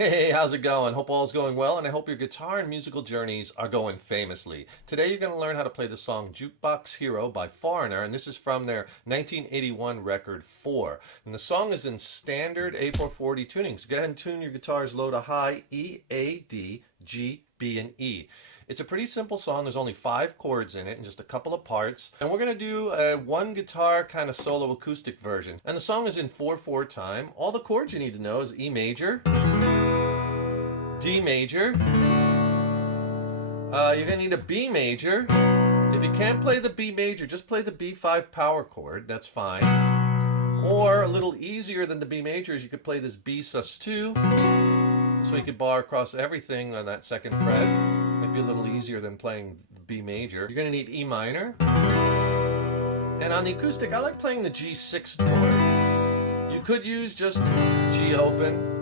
Hey, how's it going? Hope all's going well, and I hope your guitar and musical journeys are going famously. Today you're going to learn how to play the song JukeBox Hero by Foreigner, and this is from their 1981 record 4. And the song is in standard A440 tuning, so go ahead and tune your guitars low to high, E, A, D, G, B, and E. It's a pretty simple song. There's only 5 chords in it and just a couple of parts. And we're going to do a one guitar kind of solo acoustic version. And the song is in 4/4 time. All the chords you need to know is E major, D major. You're going to need a B major. If you can't play the B major, just play the B5 power chord. That's fine. Or a little easier than the B major is you could play this B sus2. So you could bar across everything on that second fret. Might be a little easier than playing B major. You're going to need E minor. And on the acoustic, I like playing the G6 chord. You could use just G open.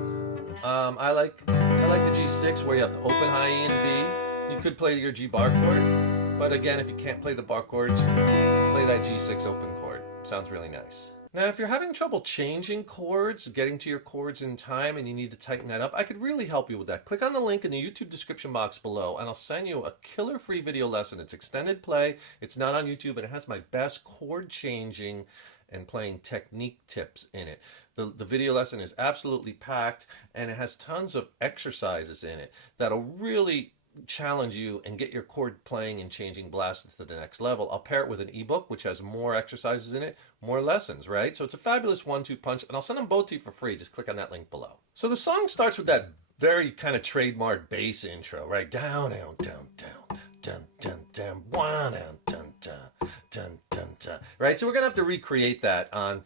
I like the G6 where you have the open high E and B. You could play your G bar chord. But again, if you can't play the bar chords, play that G6 open chord. Sounds really nice. Now, if you're having trouble changing chords, getting to your chords in time, and you need to tighten that up, I could really help you with that. Click on the link in the YouTube description box below, and I'll send you a killer free video lesson. It's extended play, it's not on YouTube, and it has my best chord changing and playing technique tips in it. The video lesson is absolutely packed, and it has tons of exercises in it that'll really challenge you and get your chord playing and changing blasts to the next level. I'll pair it with an ebook which has more exercises in it, more lessons, right? So it's a fabulous 1-2 punch, and I'll send them both to you for free. Just click on that link below. So the song starts with that very kind of trademark bass intro, right? Down, down, down, down, dun, dun, dun, one, down, dun, dun, dun, dun, dun. Right? So we're gonna have to recreate that on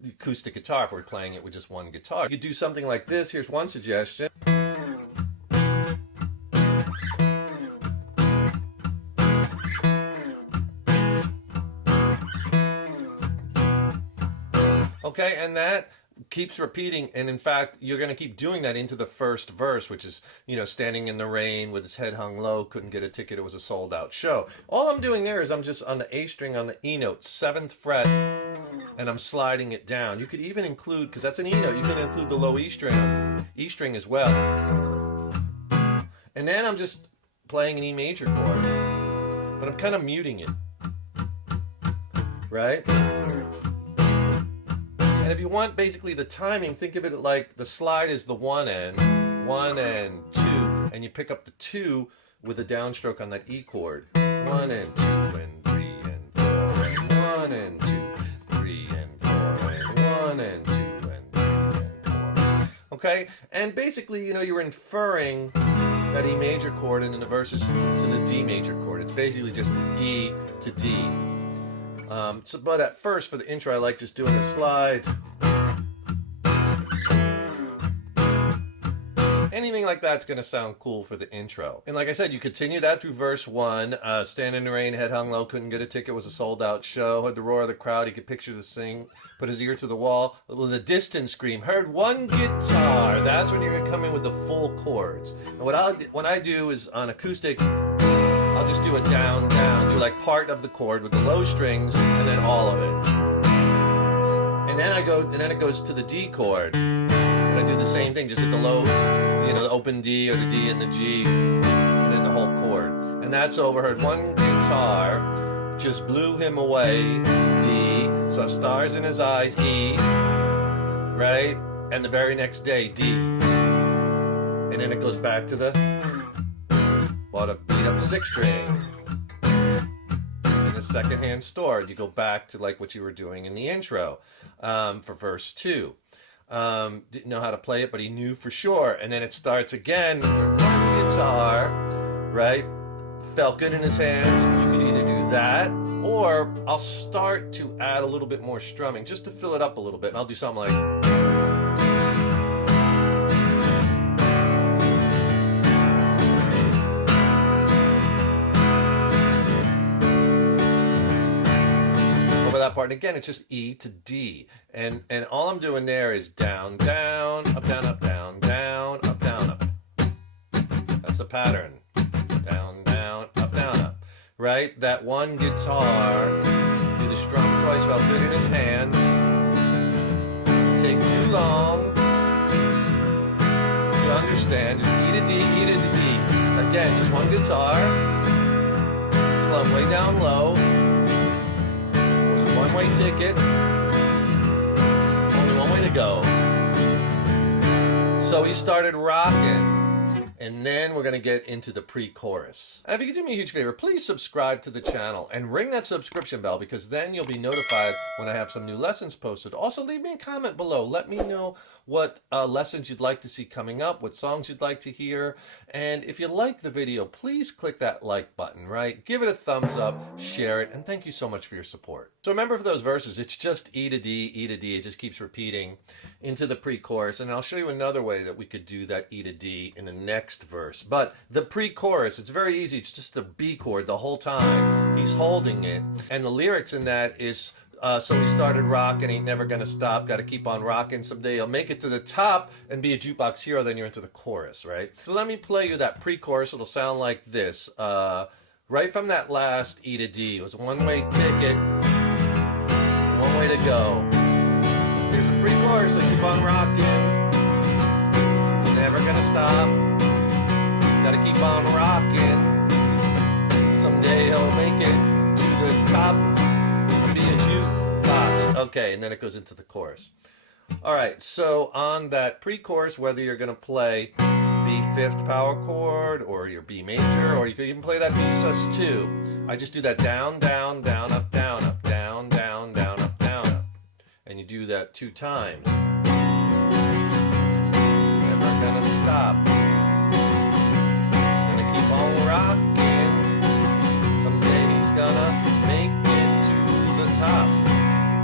the acoustic guitar if we're playing it with just one guitar. You could do something like this. Here's one suggestion. Okay, and that keeps repeating, and in fact, you're going to keep doing that into the first verse, which is, standing in the rain with his head hung low, couldn't get a ticket, it was a sold out show. All I'm doing there is I'm just on the A string on the E note, 7th fret, and I'm sliding it down. You could even include, because that's an E note, you can include the low E string as well. And then I'm just playing an E major chord, but I'm kind of muting it, right? And if you want basically the timing, think of it like the slide is the 1 and 2, and you pick up the 2 with a downstroke on that E chord. 1 and 2 and 3 and 4 and 1 and 2 and 3 and 4 and 1 and 2 and 3 and 4. Okay? And basically, you're inferring that E major chord and in the verses to the D major chord. It's basically just E to D. But at first, for the intro, I like just doing a slide. Anything like that's going to sound cool for the intro. And like I said, you continue that through verse 1. Stand in the rain, head hung low, couldn't get a ticket, was a sold out show. Heard the roar of the crowd, he could picture the sing. Put his ear to the wall with a distant scream. Heard one guitar. That's when you're going to come in with the full chords. And what I do is on acoustic, I'll just do it down, down, do like part of the chord with the low strings and then all of it. And then it goes to the D chord. And I do the same thing, just hit the low, the open D or the D and the G, and then the whole chord. And that's overheard. One guitar just blew him away, D, saw stars in his eyes, E, right? And the very next day, D. And then it goes back to the bought a beat up 6 string in a secondhand store. You go back to like what you were doing in the intro for verse 2. Didn't know how to play it, but he knew for sure. And then it starts again. Guitar, right? Felt good in his hands. You could either do that, or I'll start to add a little bit more strumming just to fill it up a little bit. And I'll do something like. That part, and again it's just E to D, and all I'm doing there is down, down, up, down, up, down, down, up, down, up. That's the pattern. Down, down, up, right? That one guitar, do the strum twice, felt good in his hands, take too long, understand. Just E to D, E to D. Again, just one guitar. Slow way down low. It was a one-way ticket. Only one way to go. So he started rocking. And then we're going to get into the pre-chorus. If you could do me a huge favor, please subscribe to the channel and ring that subscription bell, because then you'll be notified when I have some new lessons posted. Also, leave me a comment below. Let me know what lessons you'd like to see coming up, what songs you'd like to hear. And if you like the video, please click that like button, right? Give it a thumbs up, share it, and thank you so much for your support. So remember, for those verses, it's just E to D, E to D. It just keeps repeating into the pre-chorus. And I'll show you another way that we could do that E to D in the next verse. But the pre-chorus, it's very easy. It's just the B chord the whole time. He's holding it. And the lyrics in that is, so he started rocking, ain't never gonna stop, gotta keep on rocking, someday he'll make it to the top and be a jukebox hero. Then you're into the chorus, right? So let me play you that pre-chorus. It'll sound like this. Right from that last E to D, it was a one-way ticket, one way to go. Here's the pre-chorus, so keep on rocking, never gonna stop, gotta keep on rocking, someday he'll make it to the top and be a jukebox. Okay, and then it goes into the chorus. All right, so on that pre-chorus, whether you're gonna play B5th power chord or your B major, or you could even play that B sus2. I just do that down, down, down, up, down, up, down, down, down, up, down, up. And you do that 2 times. Never gonna stop. Gonna keep on rocking. Someday he's gonna make it to the top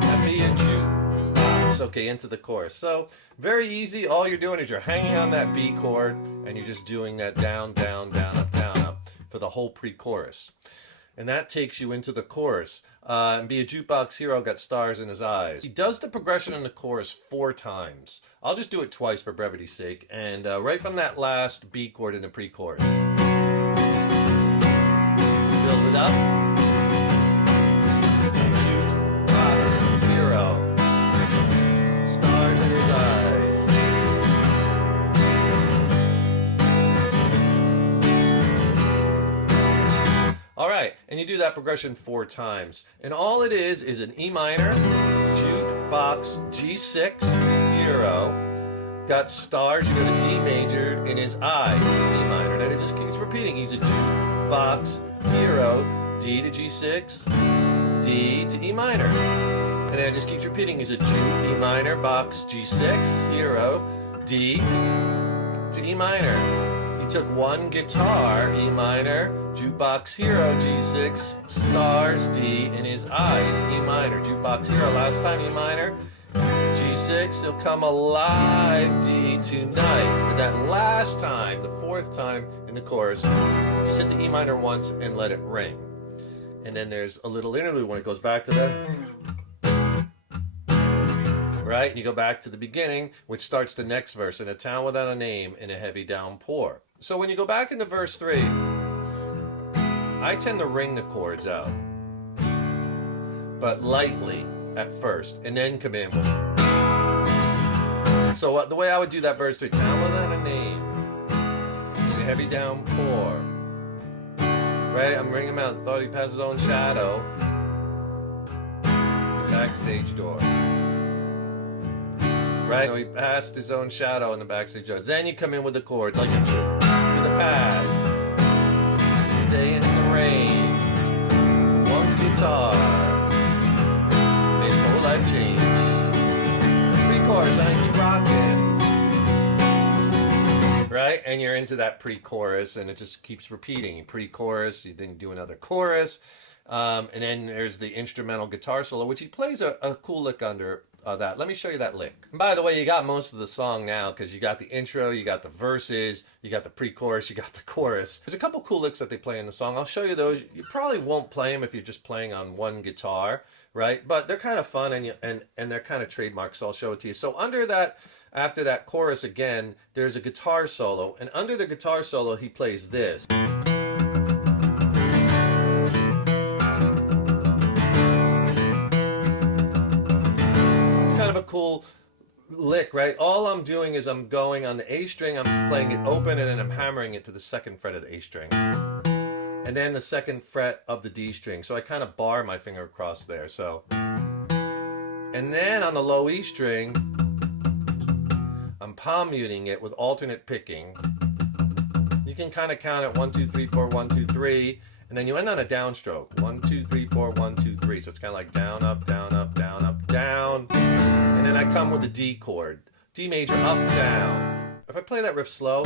and be a jukebox. Okay, into the chorus. So very easy. All you're doing is you're hanging on that B chord and you're just doing that down, down, down, up for the whole pre-chorus. And that takes you into the chorus. And be a jukebox hero got stars in his eyes. He does the progression in the chorus 4 times. I'll just do it twice for brevity's sake. And right from that last B chord in the pre-chorus. Build it up. Jukebox hero. Stars in his eyes. All right, and you do that progression 4 times. And all it is an E minor, jukebox, G6, hero, got stars, you go to D major, in his eyes, E minor. Then it just keeps repeating. He's a jukebox hero, D to G6, D to E minor. And then it just keeps repeating. He's a E minor, box, G6, hero, D to E minor. He took 1 guitar, E minor, jukebox hero, G6, stars, D, in his eyes, E minor, jukebox hero, last time E minor, G6, he'll come alive, D tonight. But that last time, the 4th time in the chorus, just hit the E minor once and let it ring. And then there's a little interlude when it goes back to the... Right, and you go back to the beginning, which starts the next verse, in a town without a name, in a heavy downpour. So when you go back into verse 3, I tend to ring the chords out, but lightly at first, and then come in with it. So the way I would do that verse 3, town without a name, in a heavy downpour. Right, I'm ringing him out, thought he passed his own shadow, the backstage door. Right? So he passed his own shadow in the backstage door. Then you come in with the chords, like a to the past. Day in the rain. 1 guitar. Made his whole life change. 3 chords, now you keep rocking. Right? And you're into that pre-chorus, and it just keeps repeating. Pre-chorus, you then do another chorus. And then there's the instrumental guitar solo, which he plays a cool lick under that. Let me show you that lick. And by the way, you got most of the song now, because you got the intro, you got the verses, you got the pre-chorus, you got the chorus. There's a couple cool licks that they play in the song. I'll show you those. You probably won't play them if you're just playing on 1 guitar, right? But they're kind of fun, and they're kind of trademark, so I'll show it to you. So under that, after that chorus again, there's a guitar solo, and under the guitar solo, he plays this. Kind of a cool lick, right? All I'm doing is I'm going on the A string, I'm playing it open, and then I'm hammering it to the 2nd fret of the A string. And then the 2nd fret of the D string. So I kind of bar my finger across there. So, and then on the low E string, I'm palm muting it with alternate picking. You can kind of count it 1, 2, 3, 4, 1, 2, 3, and then you end on a downstroke. 1, 2, 3, 4, 1, 2, 3. So it's kind of like down, up, down, up, down, up, down. And then I come with the D chord. D major, up, down. If I play that riff slow,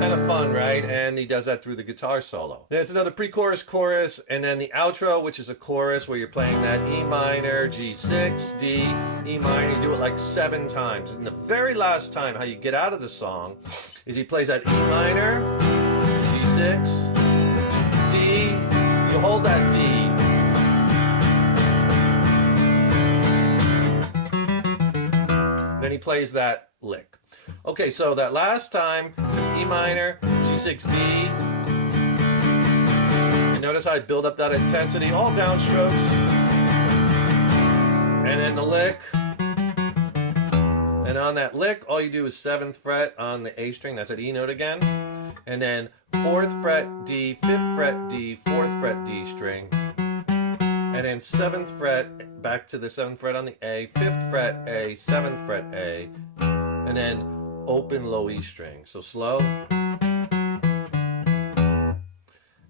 kind of fun, right? And he does that through the guitar solo. Then it's another pre-chorus, chorus, and then the outro, which is a chorus where you're playing that E minor, G6, D, E minor. You do it like 7 times. And the very last time, how you get out of the song is he plays that E minor, G6, D. You hold that D. Then he plays that lick. Okay, so that last time, just E minor, G6, D. You notice how I build up that intensity, all downstrokes. And then the lick. And on that lick, all you do is 7th fret on the A string, that's an E note again. And then 4th fret D, 5th fret D, 4th fret D string. And then 7th fret, back to the 7th fret on the A, 5th fret A, 7th fret A. And then open low E string. So slow.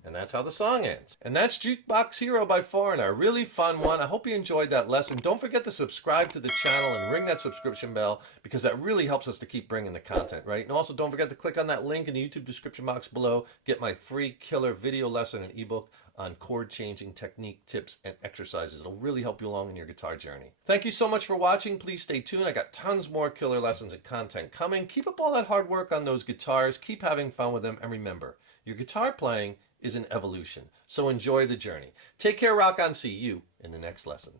And that's how the song ends. And that's JukeBox Hero by Foreigner. A really fun one. I hope you enjoyed that lesson. Don't forget to subscribe to the channel and ring that subscription bell, because that really helps us to keep bringing the content, right? And also don't forget to click on that link in the YouTube description box below. Get my free killer video lesson and ebook on chord changing technique, tips, and exercises. It'll really help you along in your guitar journey. Thank you so much for watching. Please stay tuned. I got tons more killer lessons and content coming. Keep up all that hard work on those guitars. Keep having fun with them. And remember, your guitar playing is an evolution. So enjoy the journey. Take care, rock on. See you in the next lesson.